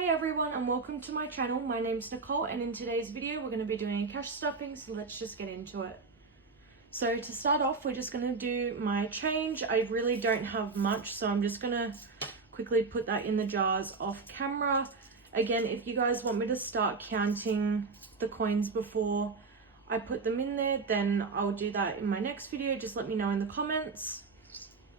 Hi everyone and welcome to my channel. My name's Nicole and in today's video we're going to be doing cash stuffing, so let's just get into it. So to start off, we're just going to do my change. I really don't have much, so I'm just going to quickly put that in the jars off camera. Again, if you guys want me to start counting the coins before I put them in there, then I'll do that in my next video. Just let me know in the comments.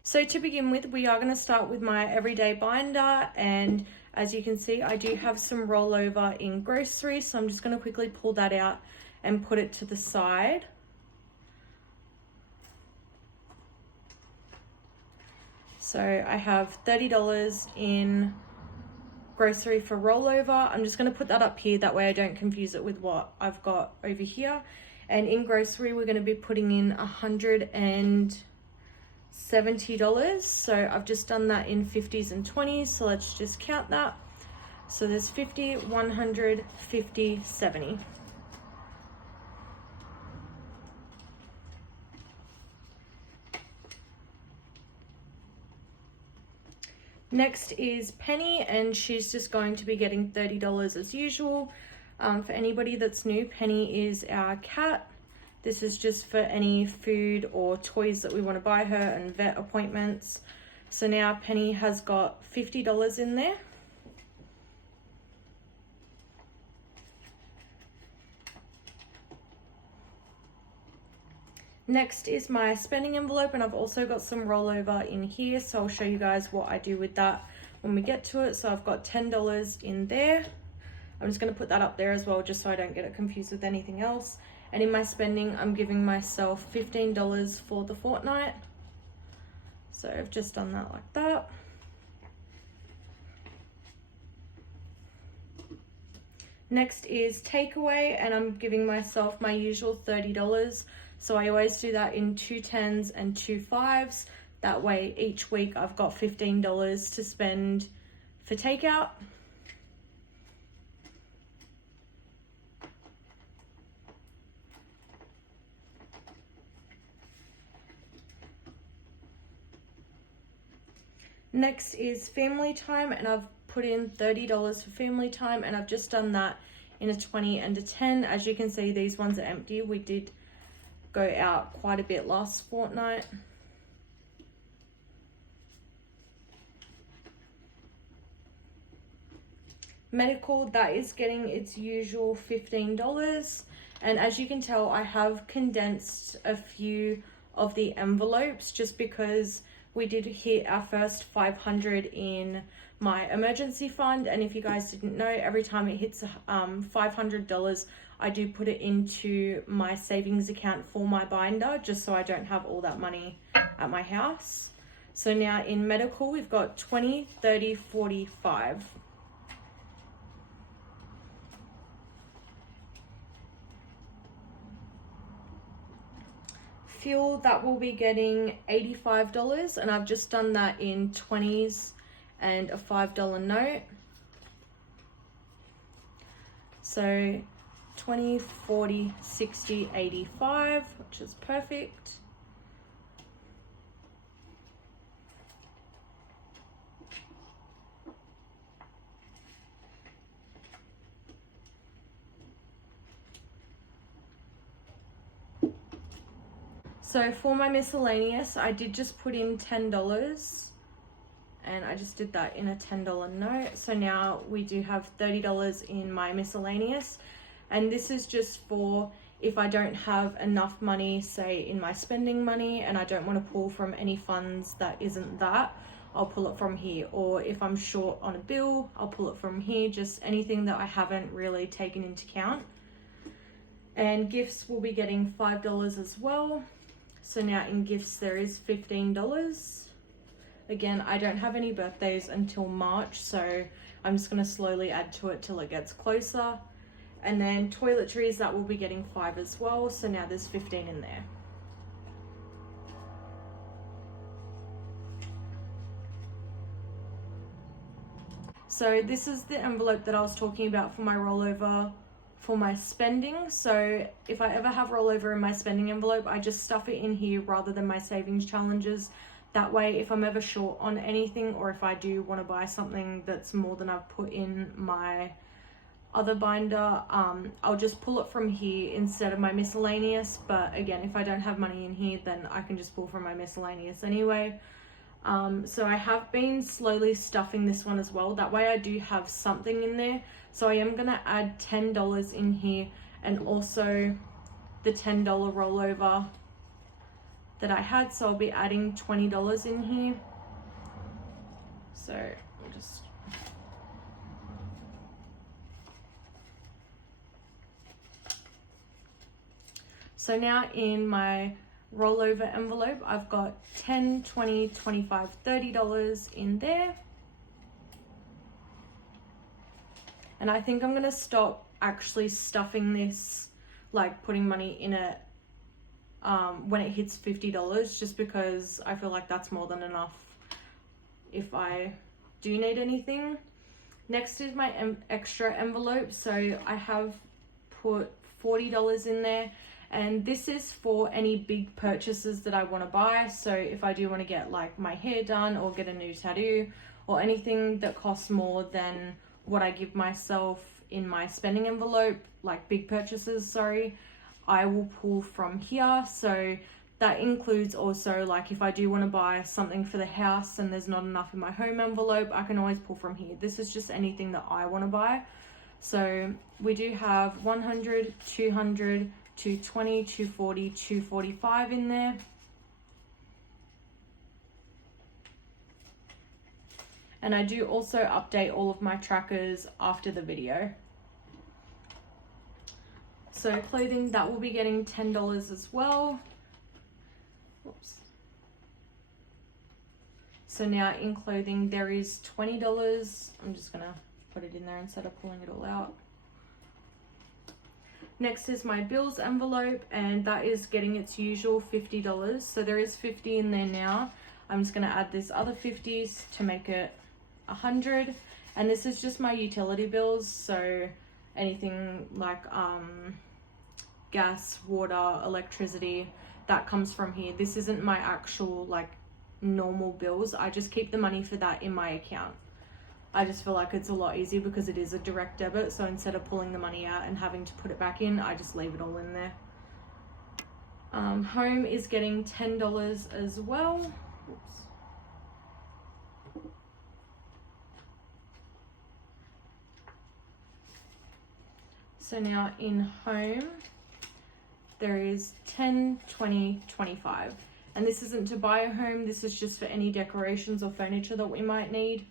So to begin with, we are going to start with my everyday binder, and as you can see, I do have some rollover in groceries, so I'm just going to quickly pull that out and put it to the side. So I have $30 in grocery for rollover. I'm just going to put that up here, that way I don't confuse it with what I've got over here. And in grocery, we're going to be putting in $170. So I've just done that in 50s and 20s, so let's just count that. So there's 50, 100, 50, 70. Next is Penny, and she's just going to be getting $30 as usual. For anybody that's new, Penny is our cat. This is just for any food or toys that we want to buy her and vet appointments. So now Penny has got $50 in there. Next is my spending envelope, and I've also got some rollover in here, so I'll show you guys what I do with that when we get to it. So I've got $10 in there. I'm just going to put that up there as well, just so I don't get it confused with anything else. And in my spending, I'm giving myself $15 for the fortnight. So I've just done that like that. Next is takeaway, and I'm giving myself my usual $30. So I always do that in 2 10s and 2 5s. That way each week I've got $15 to spend for takeout. Next is family time, and I've put in $30 for family time, and I've just done that in a 20 and a 10. As you can see, these ones are empty. We did go out quite a bit last fortnight. Medical, that is getting its usual $15. And as you can tell, I have condensed a few of the envelopes just because we did hit our first 500 in my emergency fund. And if you guys didn't know, every time it hits $500, I do put it into my savings account for my binder, just so I don't have all that money at my house. So now in medical, we've got 20, 30, 45. Fuel, that will be getting $85, and I've just done that in 20s and a $5 note. So 20, 40, 60, 85, which is perfect. So for my miscellaneous, I did just put in $10, and I just did that in a $10 note. So now we do have $30 in my miscellaneous, and this is just for if I don't have enough money, say in my spending money, and I don't want to pull from any funds that isn't that, I'll pull it from here. Or if I'm short on a bill, I'll pull it from here, just anything that I haven't really taken into account. And gifts will be getting $5 as well. So now in gifts there is $15. Again, I don't have any birthdays until March, so I'm just going to slowly add to it till it gets closer. And then toiletries, that will be getting $5 as well, so now there's 15 in there. So this is the envelope that I was talking about for my rollover for my spending. So if I ever have rollover in my spending envelope, I just stuff it in here rather than my savings challenges. That way, if I'm ever short on anything, or if I do want to buy something that's more than I've put in my other binder, I'll just pull it from here instead of my miscellaneous. But again, if I don't have money in here, then I can just pull from my miscellaneous anyway. So I have been slowly stuffing this one as well. That way I do have something in there. So I am gonna add $10 in here, and also the $10 rollover that I had. So I'll be adding $20 in here. So I'll just... So now in my rollover envelope, I've got $10, $20, $25, $30 in there. And I think I'm gonna stop actually stuffing this, like putting money in it when it hits $50, just because I feel like that's more than enough if I do need anything. Next is my extra envelope. So I have put $40 in there, and this is for any big purchases that I want to buy. So if I do want to get like my hair done or get a new tattoo or anything that costs more than what I give myself in my spending envelope, like big purchases, sorry, I will pull from here. So that includes also, like, if I do want to buy something for the house and there's not enough in my home envelope, I can always pull from here. This is just anything that I want to buy. So we do have 100, 200, 220, 240, 245 in there. And I do also update all of my trackers after the video. So clothing, that will be getting $10 as well. Oops. So now in clothing, there is $20. I'm just gonna put it in there instead of pulling it all out. Next is my bills envelope, and that is getting its usual $50. So there is 50 in there now. I'm just gonna add this other 50s to make it 100. And this is just my utility bills. So anything like gas, water, electricity, that comes from here. This isn't my actual like normal bills. I just keep the money for that in my account. I just feel like it's a lot easier because it is a direct debit. So instead of pulling the money out and having to put it back in, I just leave it all in there. Home is getting $10 as well. Oops. So now in home, there is 10, 20, 25. And this isn't to buy a home, this is just for any decorations or furniture that we might need.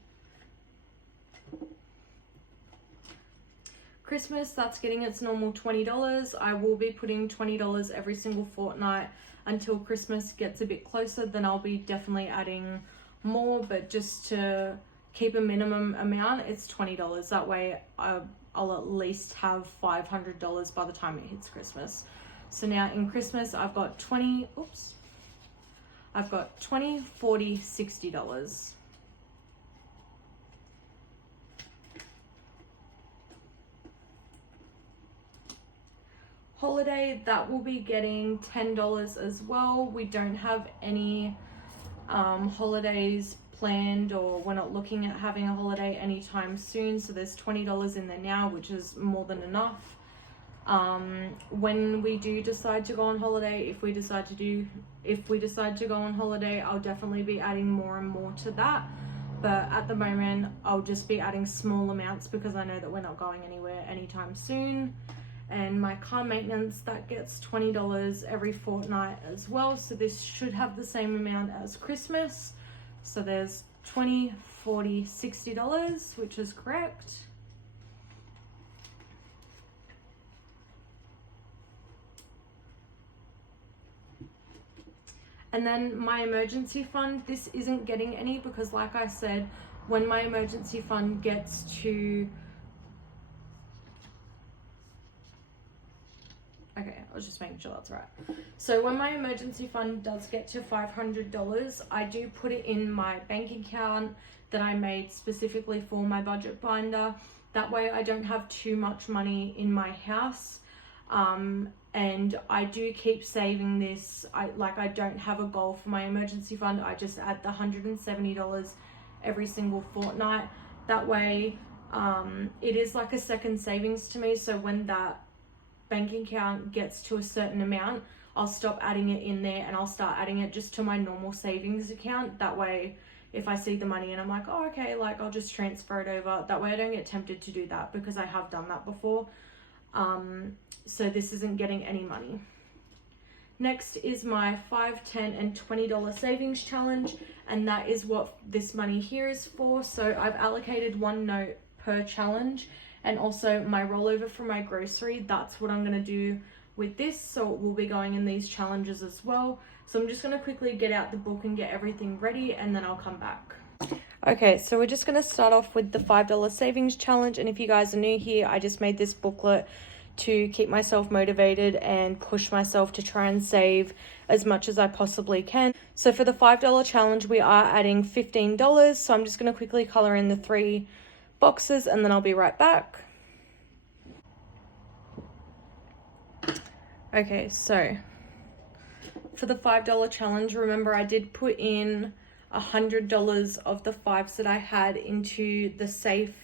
Christmas, that's getting its normal $20. I will be putting $20 every single fortnight until Christmas gets a bit closer. Then I'll be definitely adding more, but just to keep a minimum amount, it's $20. That way I'll at least have $500 by the time it hits Christmas. So now in Christmas, I've got 20, I've got $20, $40, $60. Holiday, that will be getting $10 as well. We don't have any holidays planned, or we're not looking at having a holiday anytime soon. So there's $20 in there now, which is more than enough. When we do decide to go on holiday, if we decide to go on holiday, I'll definitely be adding more and more to that. But at the moment, I'll just be adding small amounts because I know that we're not going anywhere anytime soon. And my car maintenance, that gets $20 every fortnight as well. So this should have the same amount as Christmas. So there's $20, $40, $60, which is correct. And then my emergency fund, this isn't getting any because, like I said, when my emergency fund gets to... Okay, I was just making sure that's right. So when my emergency fund does get to $500, I do put it in my bank account that I made specifically for my budget binder. That way I don't have too much money in my house. And I do keep saving this. I don't have a goal for my emergency fund. I just add the $170 every single fortnight. That way, it is like a second savings to me. So when that bank account gets to a certain amount, I'll stop adding it in there and I'll start adding it just to my normal savings account. That way, if I see the money and I'm like, oh, okay, like I'll just transfer it over. That way I don't get tempted to do that, because I have done that before. So this isn't getting any money. Next is my $5, $10, and $20 savings challenge, and that is what this money here is for. So I've allocated one note per challenge, and also my rollover for my grocery, that's what I'm going to do with this. So it will be going in these challenges as well. So I'm just going to quickly get out the book and get everything ready, and then I'll come back. Okay, so we're just going to start off with the $5 savings challenge. And if you guys are new here, I just made this booklet to keep myself motivated and push myself to try and save as much as I possibly can. So for the $5 challenge, we are adding $15. So I'm just going to quickly color in the 3 boxes and then I'll be right back. Okay, so for the $5 challenge, remember I did put in $100 of the 5s that I had into the safe.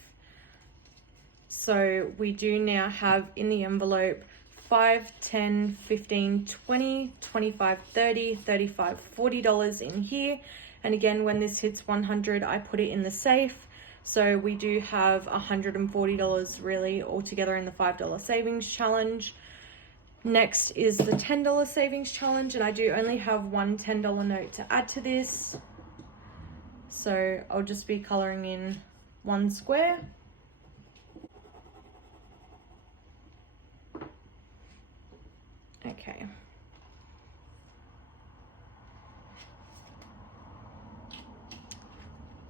So we do now have in the envelope 5, 10, 15, 20, 25, 30, 35, $40 in here. And again, when this hits 100, I put it in the safe. So we do have $140 really altogether in the $5 savings challenge. Next is the $10 savings challenge, and I do only have one $10 note to add to this. So I'll just be coloring in 1 square. Okay.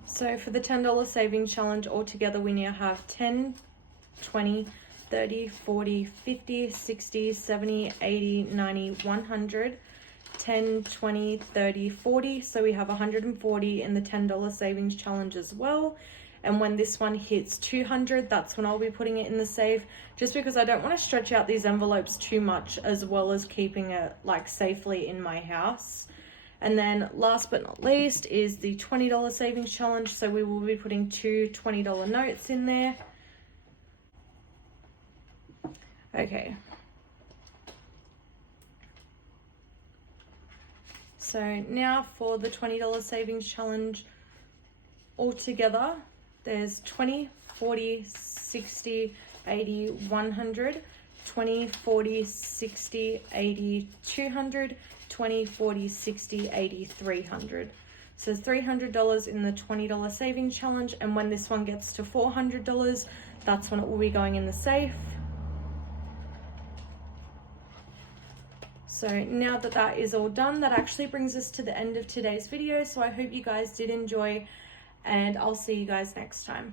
So for the $10 savings challenge altogether, we now have 10, 20, 30, 40, 50, 60, 70, 80, 90, 100, 10, 20, 30, 40. So we have 140 in the $10 savings challenge as well. And when this one hits 200, that's when I'll be putting it in the safe, just because I don't want to stretch out these envelopes too much, as well as keeping it like safely in my house. And then last but not least is the $20 savings challenge. So we will be putting 2 $20 notes in there. Okay. So now for the $20 savings challenge altogether, there's 20, 40, 60, 80, 100, 20, 40, 60, 80, 200, 20, 40, 60, 80, 300. So there's $300 in the $20 savings challenge, and when this one gets to $400, that's when it will be going in the safe. So now that that is all done, that actually brings us to the end of today's video. So I hope you guys did enjoy, and I'll see you guys next time.